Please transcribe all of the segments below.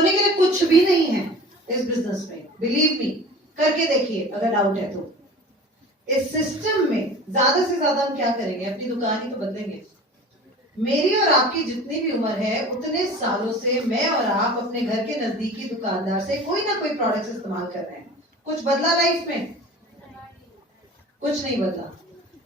खोने के लिए कुछ भी नहीं है इस बिजनेस में, बिलीव मी, करके देखिए अगर डाउट है तो। इस सिस्टम में ज्यादा से ज्यादा हम क्या करेंगे, अपनी दुकान ही तो बदलेंगे। मेरी और आपकी जितनी भी उम्र है उतने सालों से मैं और आप अपने घर के नजदीकी दुकानदार से कोई ना कोई प्रोडक्ट इस्तेमाल कर रहे हैं। कुछ बदला लाइफ में? कुछ नहीं बदला।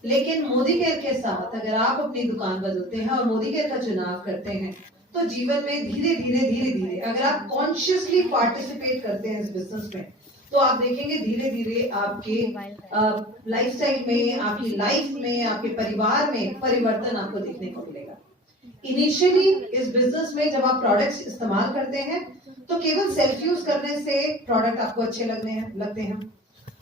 लेकिन मोदी केयर के साथ अगर आप अपनी दुकान बदलते हैं और मोदी केयर का चुनाव करते हैं तो जीवन में धीरे धीरे अगर आप कॉन्शियसली पार्टिसिपेट करते हैं इस बिजनेस में तो आप देखेंगे धीरे धीरे आपके लाइफस्टाइल में, आपकी लाइफ में, आपके परिवार में परिवर्तन आपको देखने को मिलेगा। इनिशियली इस बिजनेस में जब आप प्रोडक्ट्स इस्तेमाल करते हैं तो केवल सेल्फ यूज करने से प्रोडक्ट आपको अच्छे लगते हैं,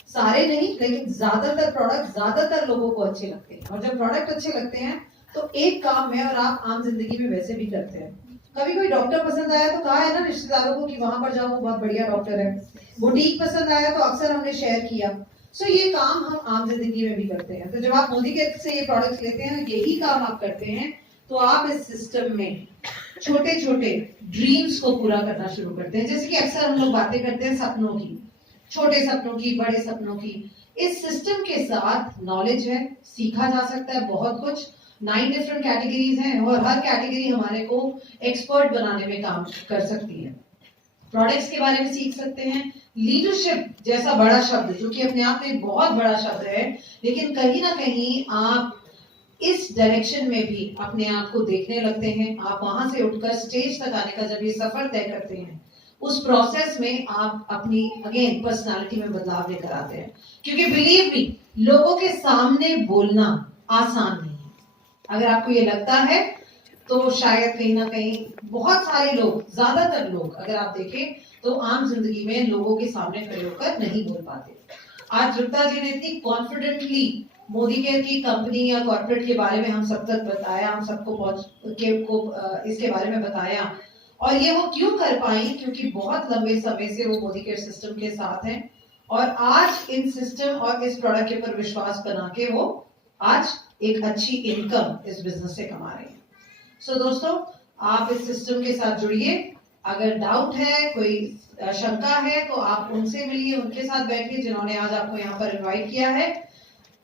सारे नहीं लेकिन ज्यादातर प्रोडक्ट ज्यादातर लोगों को अच्छे लगते हैं। और जब प्रोडक्ट अच्छे लगते हैं तो एक काम मैं और आप आम जिंदगी में वैसे भी करते हैं। कभी कोई डॉक्टर पसंद आया तो कहा है ना रिश्तेदारों को कि वहां पर जाओ, वो बहुत बढ़िया डॉक्टर है। बुटीक पसंद आया तो अक्सर हमने शेयर किया। सो ये काम हम आम जिंदगी में भी करते हैं। तो जब आप मोदी केयर से ये प्रोडक्ट्स लेते हैं, यही काम आप करते हैं, तो आप इस सिस्टम में छोटे छोटे ड्रीम्स को पूरा करना शुरू करते हैं। जैसे कि अक्सर हम लोग बातें करते हैं सपनों की, छोटे सपनों की, बड़े सपनों की। इस सिस्टम के साथ नॉलेज है, सीखा जा सकता है बहुत कुछ। 9 डिफरेंट कैटेगरीज हैं और हर कैटेगरी हमारे को एक्सपर्ट बनाने में काम कर सकती है। प्रोडक्ट्स के बारे में सीख सकते हैं। लीडरशिप जैसा बड़ा शब्द जो कि अपने आप में बहुत बड़ा शब्द है, लेकिन कहीं ना कहीं आप इस डायरेक्शन में भी अपने आप को देखने लगते हैं। आप वहां से उठकर स्टेज तक आने का जब ये सफर तय करते हैं, उस प्रोसेस में आप अपनी अगेन पर्सनालिटी में बदलाव लेकर आते हैं। क्योंकि बिलीव मी, लोगों के सामने बोलना आसान नहीं है। अगर आपको ये लगता है तो शायद कहीं ना कहीं बहुत सारे लोग, ज्यादातर लोग अगर आप देखें तो आम जिंदगी में लोगों के सामने खड़े होकर नहीं बोल पाते। आज तृप्ता जी ने इतनी कॉन्फिडेंटली मोदी केयर की कंपनी या कॉर्पोरेट के बारे में हम सब तक बताया, हम सबको इसके बारे में बताया। और ये वो क्यों कर पाई? क्योंकि बहुत लंबे समय से वो मोदी केयर सिस्टम के साथ हैं और आज इन सिस्टम और इस प्रोडक्ट के ऊपर विश्वास बना के वो आज एक अच्छी इनकम इस बिजनेस से कमा रहे हैं। सो दोस्तों, आप इस सिस्टम के साथ जुड़िए। अगर डाउट है, कोई शंका है तो आप उनसे मिलिए, उनके साथ बैठिए जिन्होंने आज आपको यहाँ पर इनवाइट किया है।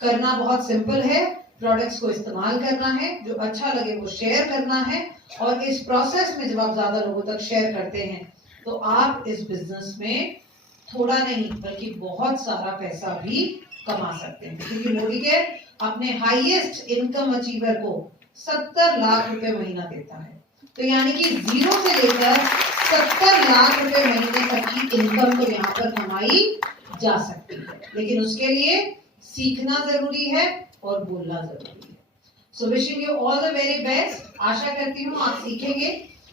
करना बहुत सिंपल है, प्रोडक्ट्स को इस्तेमाल करना है, जो अच्छा लगे वो शेयर करना है। और इस प्रोसेस में जब आप ज्यादा लोगों तक शेयर करते हैं तो आप इस बिजनेस में थोड़ा नहीं बल्कि बहुत सारा पैसा भी कमा सकते हैं। क्योंकि मोदी केयर अपने हाईएस्ट इनकम अचीवर को 70 लाख रुपए महीना देता है। तो यानी कि 0 से लेकर 70 लाख रुपए महीने तक की इनकम तो यहाँ पर कमाई जा सकती है। लेकिन उसके लिए सीखना जरूरी है और बोलना जरूरी है। So wishing you all the very best. आशा करती हूँ आप सीखेंगे,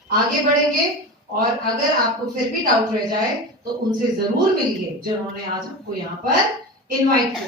आगे बढ़ेंगे। और अगर आपको फिर भी डाउट रह जाए तो उनसे जरूर मिलिए जिन्होंने आज आपको यहाँ पर इनवाइट किया।